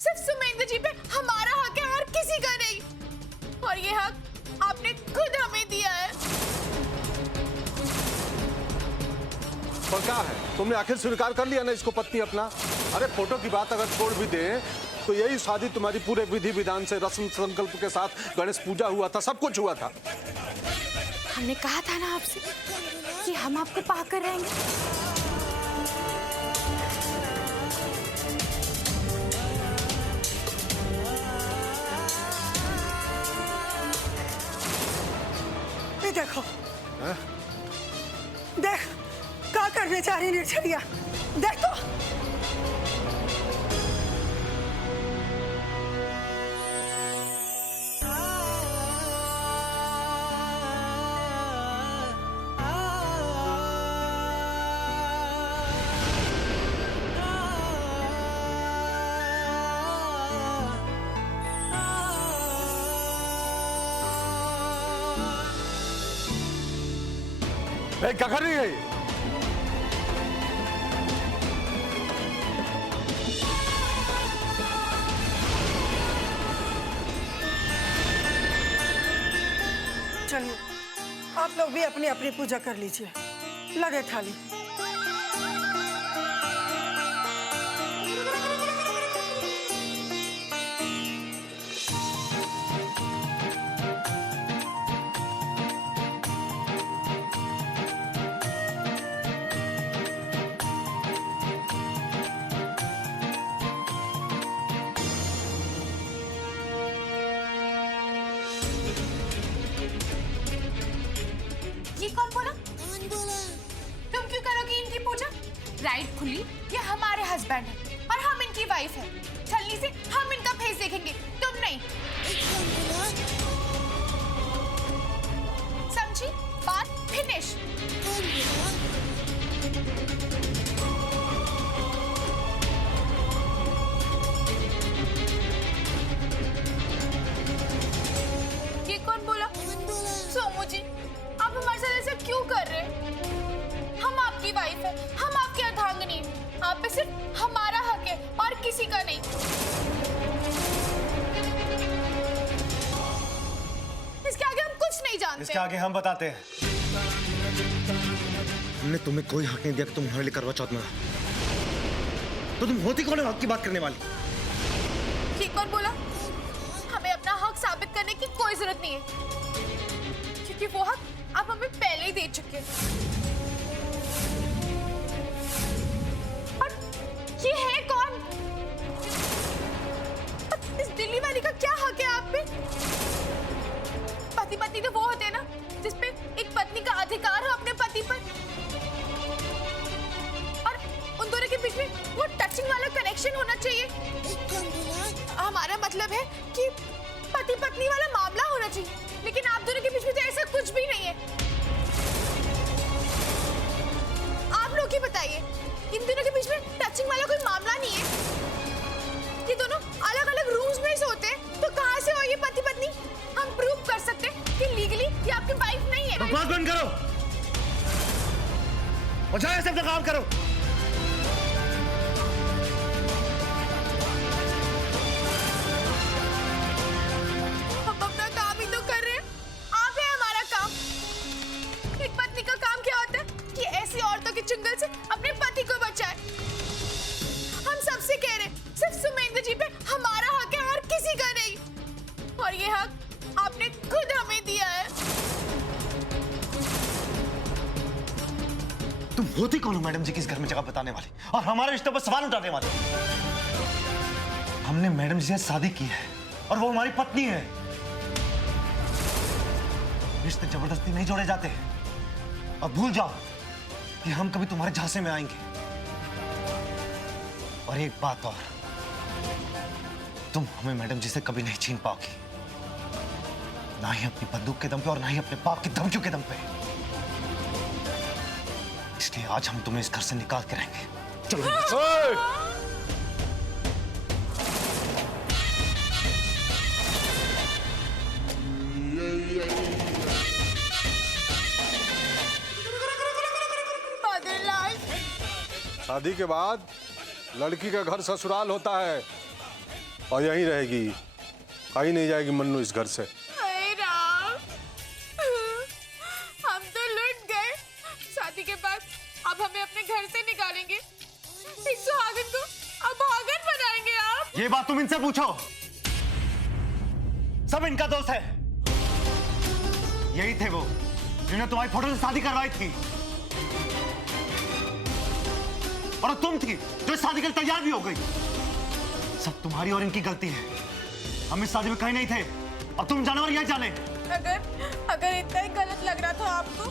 सिर्फ सुमेंद्र जी पे हमारा हक है और किसी का नहीं। और ये हक आपने खुद हमें दिया है। और क्या है, तुमने आखिर स्वीकार कर लिया ना इसको पत्नी अपना। अरे फोटो की बात अगर छोड़ भी दे तो यही शादी तुम्हारी पूरे विधि विधान से रस्म संकल्प के साथ गणेश पूजा हुआ था, सब कुछ हुआ था। हमने कहा था ना आपसे कि हम आपको पाकर रहेंगे। देखो देख क्या करने जा रही निर्छड़िया, देख तो। क्या कर रही है? चलिए आप लोग भी अपनी अपनी पूजा कर लीजिए, लगे थाली। ये कौन बोला? तुम क्यों करोगी इनकी पूजा? राइटफुली ये हमारे हस्बैंड है और हम इनकी वाइफ है। छलनी से हम इनका फेस देखेंगे, तुम नहीं। समझी? बात फिनिश। ये कौन बोला? सोमू जी, आप हमारे साथ ऐसा क्यों कर रहे हैं? हम आपकी वाइफ है, हम आपकी अर्धांगिनी हैं। आप पे सिर्फ हमारा हक है और किसी का नहीं। इसके आगे हम कुछ नहीं जानते। इसके आगे हम बताते हैं। हमने तुम्हें कोई हक नहीं दिया कि तुम हमारे लिए करवा चौथ में, तो तुम होती कौन है हक की बात करने वाली? ये कौन बोला? हमें अपना हक साबित करने की कोई जरूरत नहीं है, क्योंकि वो हक आप हमें पहले ही दे चुके हैं। और ये है कौन? इस दिल्ली वाली का क्या हक है आप पे? पति पत्नी तो वो होते हैं ना जिसपे एक पत्नी का अधिकार हो अपने पति पर, और उन दोनों के बीच में वो टचिंग वाला कनेक्शन होना चाहिए। हमारा मतलब है कि पति पत्नी वाला मामला होना चाहिए, लेकिन आप दोनों के बीच में तो ऐसा कुछ भी नहीं है। आप लोग ही बताइए, इन दोनों के बीच में टचिंग वाला कोई मामला नहीं है। ये दोनों अलग अलग रूम्स में सोते हैं, तो कहां से हो ये पति पत्नी? हम प्रूव कर सकते हैं कि लीगली ये आपकी वाइफ नहीं है। बकवास बंद करो और जाओ सब काम करो। हम अपना काम ही तो कर रहे हैं, आप है हमारा काम। एक पत्नी का काम क्या होता है कि ऐसी औरतों के चुंगल से अपने पति को बचाए। हम सबसे कह रहे हैं, सिर्फ सुमेंद्र जी पे हमारा हक है और किसी का नहीं। और ये हक आपने खुद हमें दिया है। तुम होती कौन हो मैडम जी की इस घर में जगह बताने वाली और हमारे रिश्ते पर सवाल उठाने वाले? हमने मैडम जी से शादी की है और वो हमारी पत्नी है। रिश्ते जबरदस्ती नहीं जोड़े जाते। और भूल जाओ कि हम कभी तुम्हारे झांसे में आएंगे। और एक बात और, तुम हमें मैडम जी से कभी नहीं छीन पाओगी, ना ही अपनी बंदूक के दम पे और ना ही अपने बाप की धमकियों के दम पे। इसलिए आज हम तुम्हें इस घर से निकाल के रहेंगे। चलो। शादी के बाद लड़की का घर ससुराल होता है, और यहीं रहेगी, कहीं नहीं जाएगी मन्नू इस घर से। हाय राम, हम तो लुट गए। शादी के बाद अब हमें अपने घर से निकालेंगे, एक सुहागन को अभागन बनाएंगे आप। ये बात तुम इनसे पूछो, सब इनका दोस्त है। यही थे वो जिन्होंने तुम्हारी फोटो से शादी करवाई थी, और तुम थी जो इस शादी के लिए तैयार भी हो गई। सब तुम्हारी और इनकी गलती है। हम इस शादी में कहीं नहीं थे, और तुम जाने और यही जाने। अगर इतना ही गलत लग रहा था आपको,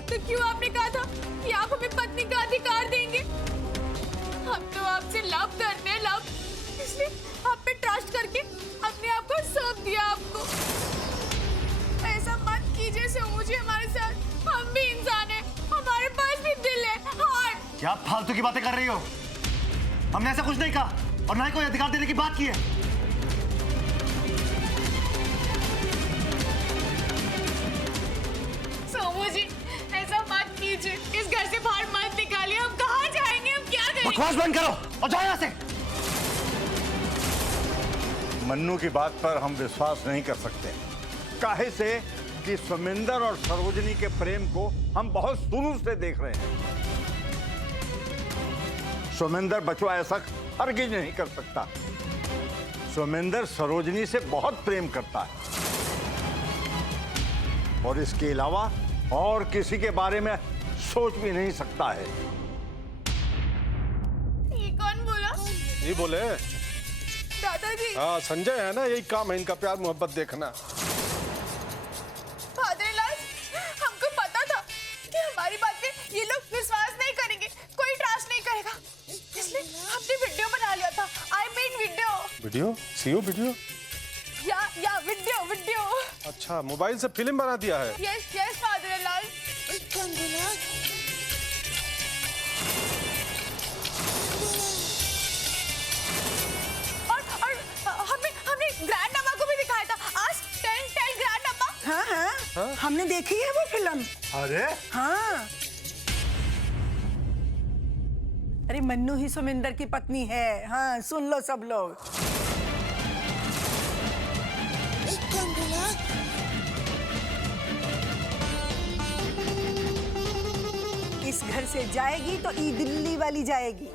तो क्यों आपने कहा था कि आप हमें पत्नी का अधिकार देंगे? हम तो आपसे लव करते हैं, लव, इसलिए आप पे ट्रस्ट करके अपने आप को सौंप दिया आपको। ऐसा मत कीजिए सोमूजी हमारे साथ, हम भी इंसान हैं, हमारे पास भी दिल है, हार्ट। क्या फालतू की बातें कर रही हो? हमने ऐसा कुछ नहीं कहा, और ना ही कोई अधिकार देने की बात की है। सोमूजी ऐसा मत कीजिए, इस घर से बाहर मत निकालिए। हम कहाँ जाएंगे, हम क्या करेंगे? बकवास बंद करो और जाओ यहाँ से। मन्नू की बात पर हम विश्वास नहीं कर सकते, काहे से कि सुमिंदर और सरोजनी के प्रेम को हम बहुत शुरू से देख रहे हैं। सुमिंदर बचवा ऐसा हरगिज नहीं कर सकता। सुमिंदर सरोजनी से बहुत प्रेम करता है, और इसके अलावा और किसी के बारे में सोच भी नहीं सकता है। ये कौन बोला? ये बोले दादाजी। हाँ, संजय है ना, यही काम है इनका, प्यार मोहब्बत देखना। फादरलाल, हमको पता था कि हमारी बात पे ये लोग विश्वास नहीं करेंगे, कोई ट्रस्ट नहीं करेगा, इसलिए हमने वीडियो बना लिया था। I made video. Video? CO video? या वीडियो। अच्छा, मोबाइल से फिल्म बना दिया है। यस फादरलाल। और हमने ग्रैंड अम्मा को भी दिखाया था। आज 10 ग्रैंड अम्मा। हाँ, हमने देखी है वो फिल्म। अरे हाँ, अरे मन्नू ही सुमिंदर की पत्नी है। हाँ, सुन लो सब लोग। इस घर से जाएगी तो ई दिल्ली वाली जाएगी।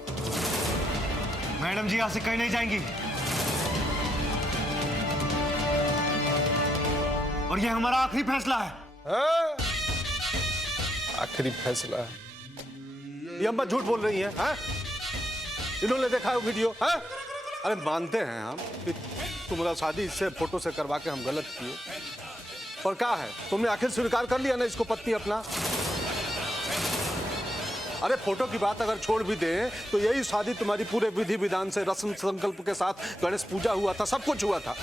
मैडम जी यहाँ से कहीं नहीं जाएंगी, और ये हमारा आखिरी फैसला है। हाँ? आखिरी फैसला है? ये अम्मा झूठ बोल रही है, हाँ? इन्होंने देखा है वीडियो, हाँ? अरे मानते हैं हम कि तुम्हारा शादी इससे फोटो से करवा के हम गलत किए, पर क्या है, तुमने आखिर स्वीकार कर लिया ना इसको पत्नी अपना। अरे फोटो की बात अगर छोड़ भी दें तो यही शादी तुम्हारी पूरे विधि विधान से रस्म संकल्प के साथ गणेश पूजा हुआ था, सब कुछ हुआ था,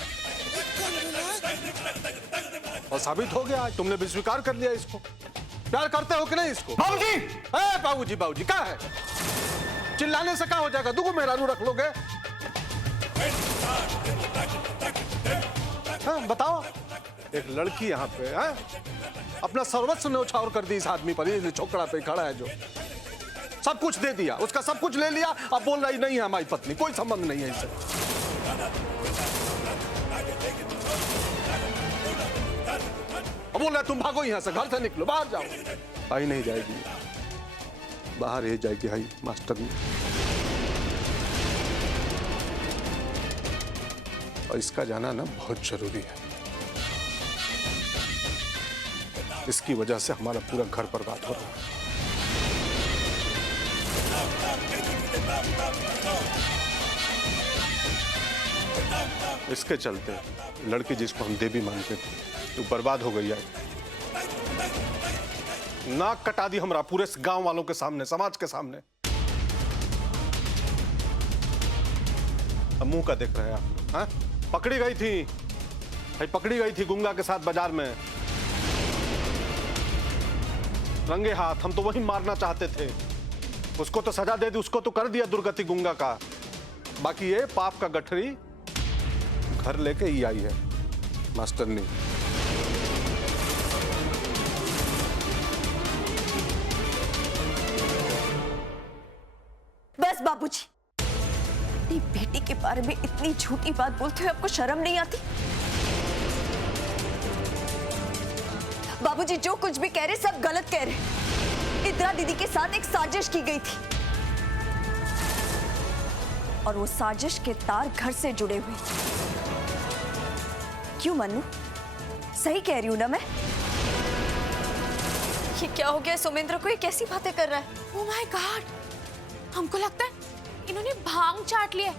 और साबित हो गया, तुमने भी स्वीकार कर लिया इसको। प्यार करते हो कि नहीं इसको? बाबूजी! बाबूजी क्या है? चिल्लाने से क्या हो जाएगा? दुगो मेहरारू रख लोगे? हाँ, बताओ। एक लड़की यहाँ पे अपना सर्वस्व न्यौछावर कर दी इस आदमी पर, ये छोकरा पे खड़ा है जो सब कुछ दे दिया, उसका सब कुछ ले लिया, अब बोल रही नहीं है हमारी पत्नी, कोई संबंध नहीं है इससे। अब बोल रहा तुम भागो यहाँ से, घर से निकलो, बाहर जाओ। आई नहीं जाएगी, बाहर ही जाएगी। हाई मास्टर ने, और इसका जाना ना बहुत जरूरी है। इसकी वजह से हमारा पूरा घर बर्बाद हो रहा है। इसके चलते लड़की जिसको हम देवी मानते थे तो बर्बाद हो गई है। नाक कटा दी हमारा पूरे गांव वालों के सामने, समाज के सामने। अब मुंह का देख रहे हैं आप? हाँ? पकड़ी गई थी भाई, पकड़ी गई थी गुंगा के साथ बाजार में, रंगे हाथ। हम तो वही मारना चाहते थे, उसको तो सजा दे दी, उसको तो कर दिया दुर्गति गुंगा का। बाकी ये पाप का गठरी घर लेके ही आई है मास्टरनी। बस बाबूजी, अपनी बेटी के बारे में इतनी झूठी बात बोलते हुए आपको शर्म नहीं आती? बाबूजी जो कुछ भी कह रहे सब गलत कह रहे। इंदिरा दीदी के साथ एक साजिश की गई थी और वो साजिश के तार घर से जुड़े हुए। क्यों मन्नू, सही कह रही हूं ना मैं? ये क्या हो गया सुमेंद्र को? ये कैसी बातें कर रहा है? ओह माय गॉड, हमको लगता है इन्होंने भांग चाट लिया है।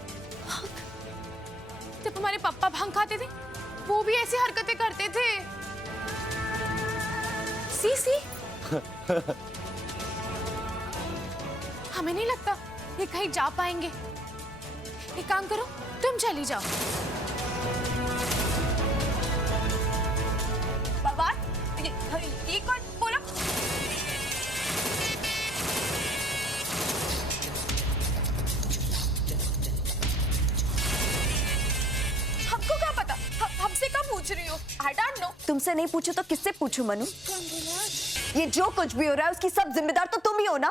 जब तुम्हारे पापा भांग खाते थे वो भी ऐसी हरकतें करते थे। सी हमें नहीं लगता ये कहीं जा पाएंगे। एक काम करो, तुम चली जाओ। बाबा ये कौन बोला? हमको क्या पता? हमसे कब पूछ रही हो? I don't know. तुमसे नहीं पूछू तो किससे पूछू मनु? ये जो कुछ भी हो रहा है उसकी सब जिम्मेदार तो तुम ही हो ना।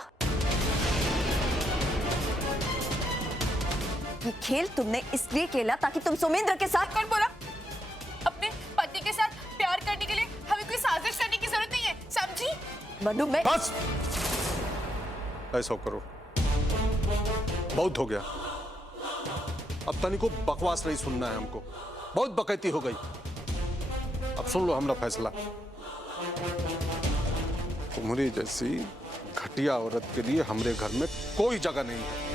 ये खेल तुमने इसलिए खेला ताकि तुम सुमेंद्र के साथ। कौन बोला? अपने पति के साथ प्यार करने के लिए हमें कोई साजिश करने की जरूरत नहीं है, समझी? मनु मैं बस ऐसा करो, बहुत हो गया। अब तनी को बकवास नहीं सुनना है हमको, बहुत बकैती हो गई। अब सुन लो हमारा फैसला। तुम्हारी जैसी घटिया औरत के लिए हमारे घर में कोई जगह नहीं है।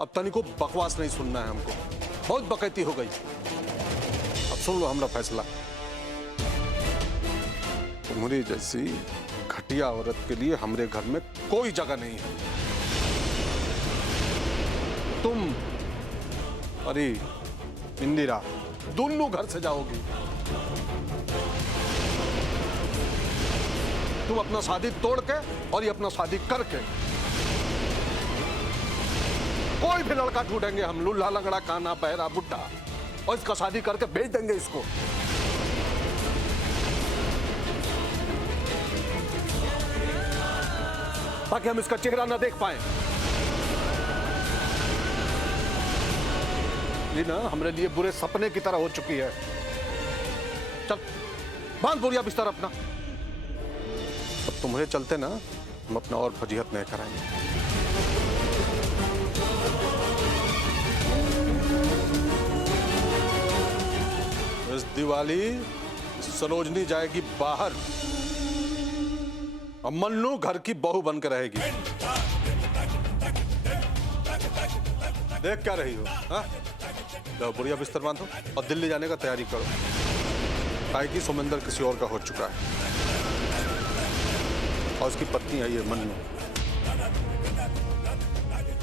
अब तनी को बकवास नहीं सुनना है हमको, बहुत बकैती हो गई। अब सुन लो हमारा फैसला। तुम्हारी जैसी घटिया औरत के लिए हमारे घर में कोई जगह नहीं है। तुम अरे इंदिरा दोनों घर से जाओगी। तुम अपना शादी तोड़ के और ये अपना शादी करके। कोई भी लड़का ढूंढेंगे हम, लुल्ला लंगड़ा काना बहरा बुड्ढा, और इसका शादी करके भेज देंगे इसको। ताकि हम इसका चेहरा ना देख पाए। ये ना हमारे लिए बुरे सपने की तरह हो चुकी है। चल बांध बोरिया बिस्तर अपना। अब तुम्हारे चलते ना हम अपना और फजीहत नहीं कराएंगे। इस दिवाली सरोजनी जाएगी बाहर और मन्नू घर की बहू बनकर रहेगी। देख क्या रही हो? हाँ, जाओ बुढ़िया बिस्तर बांधो और दिल्ली जाने का तैयारी करो। काहे कि सुमेंद्र किसी और का हो चुका है और उसकी पत्नी आई है मन्नू।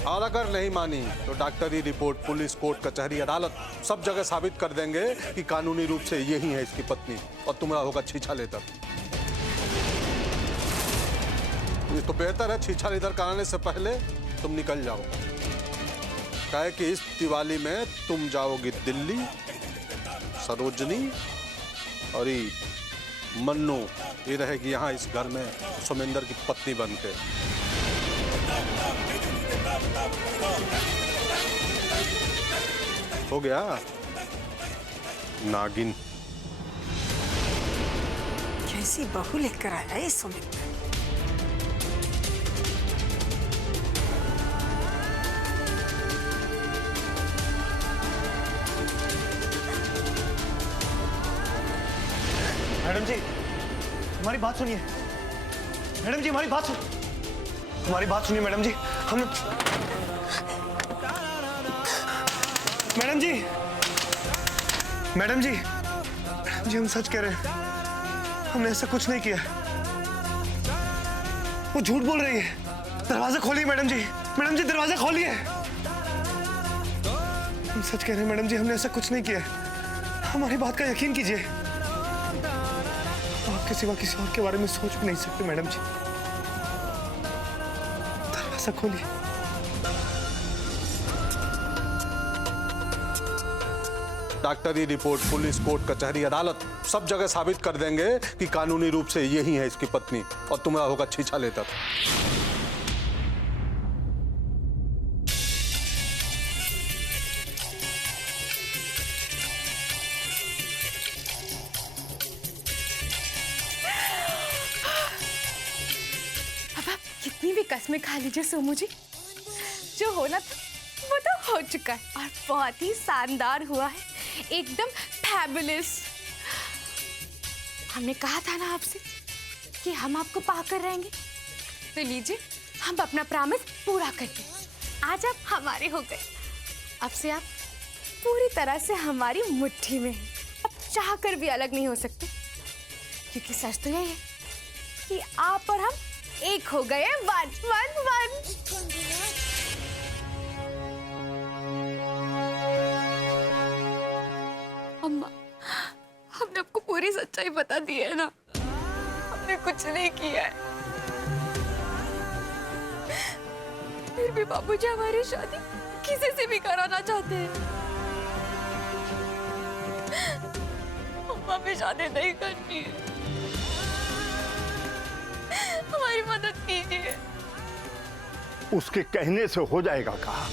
और अगर नहीं मानी तो डॉक्टरी रिपोर्ट, पुलिस, कोर्ट, कचहरी, अदालत सब जगह साबित कर देंगे कि कानूनी रूप से यही है इसकी पत्नी और तुम्हारा होगा छीछा लेकर। ये तो बेहतर है छीछा लेकर कराने से पहले तुम निकल जाओ। काहे कि इस दिवाली में तुम जाओगी दिल्ली, सरोजनी और मन्नू ये रहेगी यहाँ इस घर में सुमेंद्र की पत्नी बनके। हो गया नागिन। कैसी बहू लेकर आया है सुमित। मैडम जी हमारी बात सुनिए। मैडम जी हमारी बात सुन, हमारी बात सुनिए मैडम जी। हम मैडम जी, मैडम जी, मैडम जी हम सच कह रहे हैं, हमने ऐसा कुछ नहीं किया। वो झूठ बोल रही है। दरवाजा खोलिए मैडम जी, मैडम जी दरवाजा खोलिए। हम सच कह रहे हैं मैडम जी, हमने ऐसा कुछ नहीं किया। हमारी बात का यकीन कीजिए। आपके सिवा किसी और के बारे में सोच भी नहीं सकते मैडम जी। दरवाजा खोलिए। डॉक्टरी रिपोर्ट, पुलिस, कोर्ट, कचहरी, अदालत सब जगह साबित कर देंगे कि कानूनी रूप से यही है इसकी पत्नी और तुम्हारा होगा छीछा लेता। अब आप कितनी भी कसमें खा लीजिए सोमू जी, जो होना था वो तो हो चुका है और बहुत ही शानदार हुआ है, एकदम फैबुलस। हमने कहा था ना आपसे कि हम आपको पाकर रहेंगे, तो लीजिए हम अपना प्रॉमिस पूरा करते हैं। आज आप हमारे हो गए, अब से आप पूरी तरह से हमारी मुट्ठी में हैं। अब चाह कर भी अलग नहीं हो सकते, क्योंकि सच तो यही है कि आप और हम एक हो गए हैं, वन वन वन। अम्मा, हमने आपको पूरी सच्चाई बता दी है ना, हमने कुछ नहीं किया है। फिर भी बाबूजी हमारी शादी किसी से भी कराना चाहते हैं। अम्मा भी शादी नहीं करनी है, हमारी मदद कीजिए। उसके कहने से हो जाएगा कहा।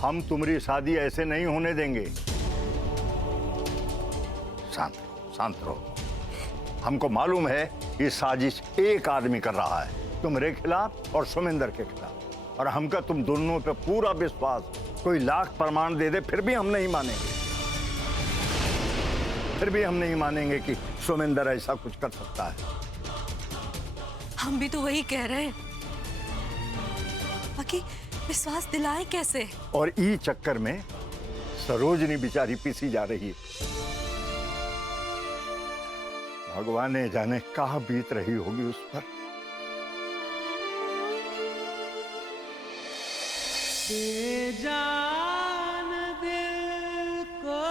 हम तुम्हारी शादी ऐसे नहीं होने देंगे। शांत रहो। हमको मालूम है ये साजिश एक आदमी कर रहा है, तुम्हारे खिलाफ और सुमिंदर के खिलाफ, और हमका तुम दोनों पे पूरा विश्वास। कोई लाख प्रमाण दे दे फिर भी हम नहीं मानेंगे, फिर भी हम नहीं मानेंगे कि सुमिंदर ऐसा कुछ कर सकता है। हम भी तो वही कह रहे हैं, बाकी विश्वास दिलाए कैसे? और ई चक्कर में सरोजनी बेचारी पीसी जा रही है। भगवान ने जाने कहाँ बीत रही होगी उस पर। बेजान दिल को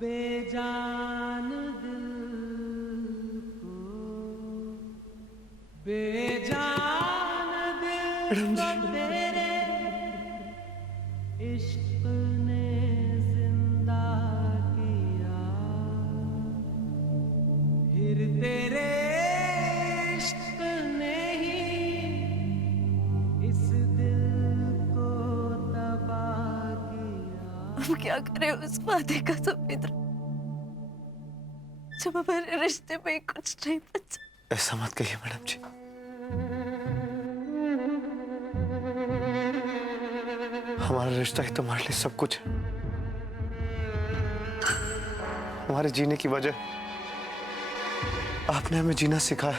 बेजान दिल को बेजान दिल को तेरे इश्क ने जिंदा किया, फिर तेरे इश्क ने ही इस दिल को तबाह किया। हम क्या करें उस वादे का सुमिंद्र, जब हमारे रिश्ते में कुछ नहीं बचा। ऐसा मत कहिए मैडम जी। हमारा रिश्ता ही तुम्हारे लिए सब कुछ है। हमारे जीने की वजह आपने हमें जीना सिखाया,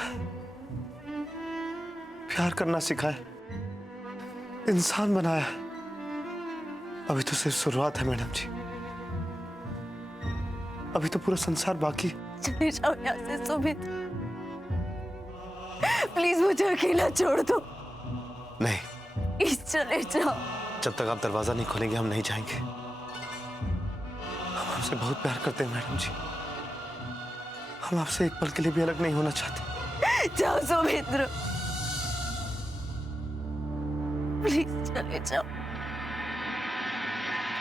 प्यार करना सिखाया, इंसान बनाया। अभी तो सिर्फ शुरुआत है मैडम जी, अभी तो पूरा संसार बाकी। चले जाओ यहाँ से सुमिंद्र, प्लीज मुझे अकेला छोड़ दो। नहीं, प्लीज चले जाओ। जब तक आप दरवाजा नहीं खोलेंगे हम नहीं जाएंगे। हम आपसे बहुत प्यार करते हैं मैडम जी, हम आपसे एक पल के लिए भी अलग नहीं होना चाहते। जाओ सुमिंद्र, प्लीज चले जाओ,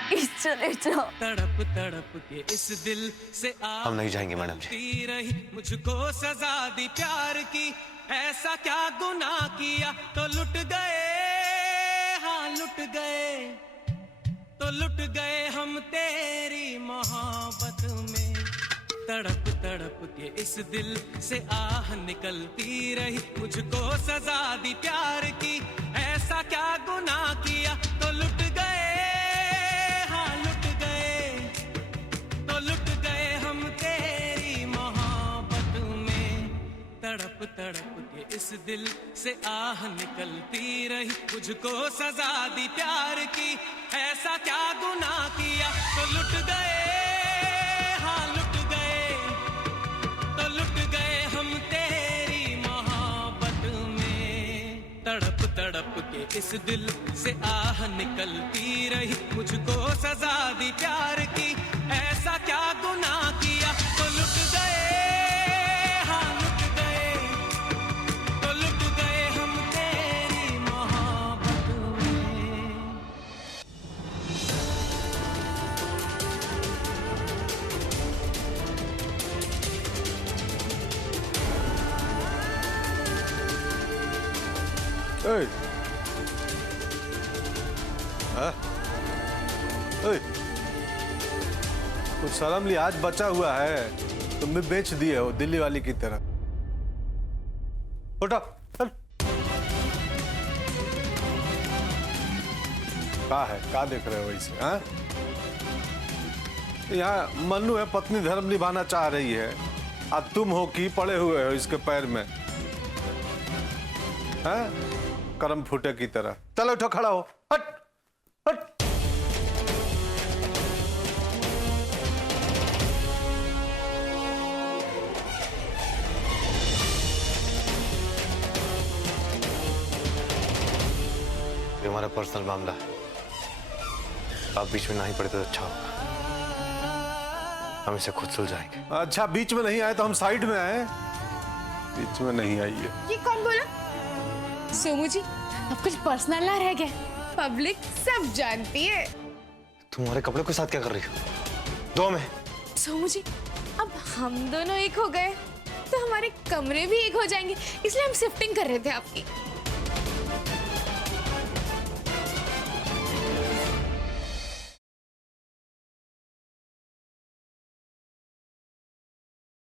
प्लीज चले जाओ। तड़प तड़प के इस दिल से हम नहीं जाएंगे मैडम जी। रही मुझको सजा दी प्यार की, ऐसा क्या गुनाह किया तो लुट गए, हाँ लुट गए, तो लुट गए हम तेरी मोहब्बत में। तड़प तड़प के इस दिल से आह निकलती रही, मुझको सजा दी प्यार की, ऐसा क्या गुनाह किया तो लुट गए, हाँ लुट गए, तो लुट गए हम तेरी मोहब्बत में। तड़प तड़प के इस दिल से आह निकलती रही, मुझको सजा दी प्यार की, ऐसा क्या गुनाह किया तो लुट गए, हाँ लुट गए, तो लुट गए हम तेरी मोहब्बत में। तड़प तड़प के इस दिल से आह निकलती रही, मुझको सजा दी प्यार की, ऐसा क्या गुनाह किया तो लुट गए, हाँ लुट गए, तो लुट गए हम तेरी मोहब्बत में। ए, हाँ? ए, कुछ शर्म लिहाज बचा हुआ है, तुम भी बेच दिए हो दिल्ली वाली की तरह। उठो, चल। क्या है, क्या देख रहे हो इसे? हाँ? यहाँ मन्नू है, पत्नी धर्म निभाना चाह रही है, अब तुम हो कि पड़े हुए हो इसके पैर में, हाँ? करम फूटे की तरह। चलो उठो, खड़ा हो, हट हट। ये हमारा पर्सनल मामला है, आप बीच में नहीं पड़े तो अच्छा होगा। हम इसे खुद सुलझाएंगे। अच्छा, बीच में नहीं आए तो हम साइड में आए? बीच में नहीं आइए। ये कौन बोला? सोमू जी, अब कुछ पर्सनल ना रह गया, पब्लिक सब जानती है। तुम्हारे कपड़े के साथ क्या कर रही हो? दो में। सोमू जी, अब हम दोनों एक हो गए तो हमारे कमरे भी एक हो जाएंगे, इसलिए हम शिफ्टिंग कर रहे थे आपकी।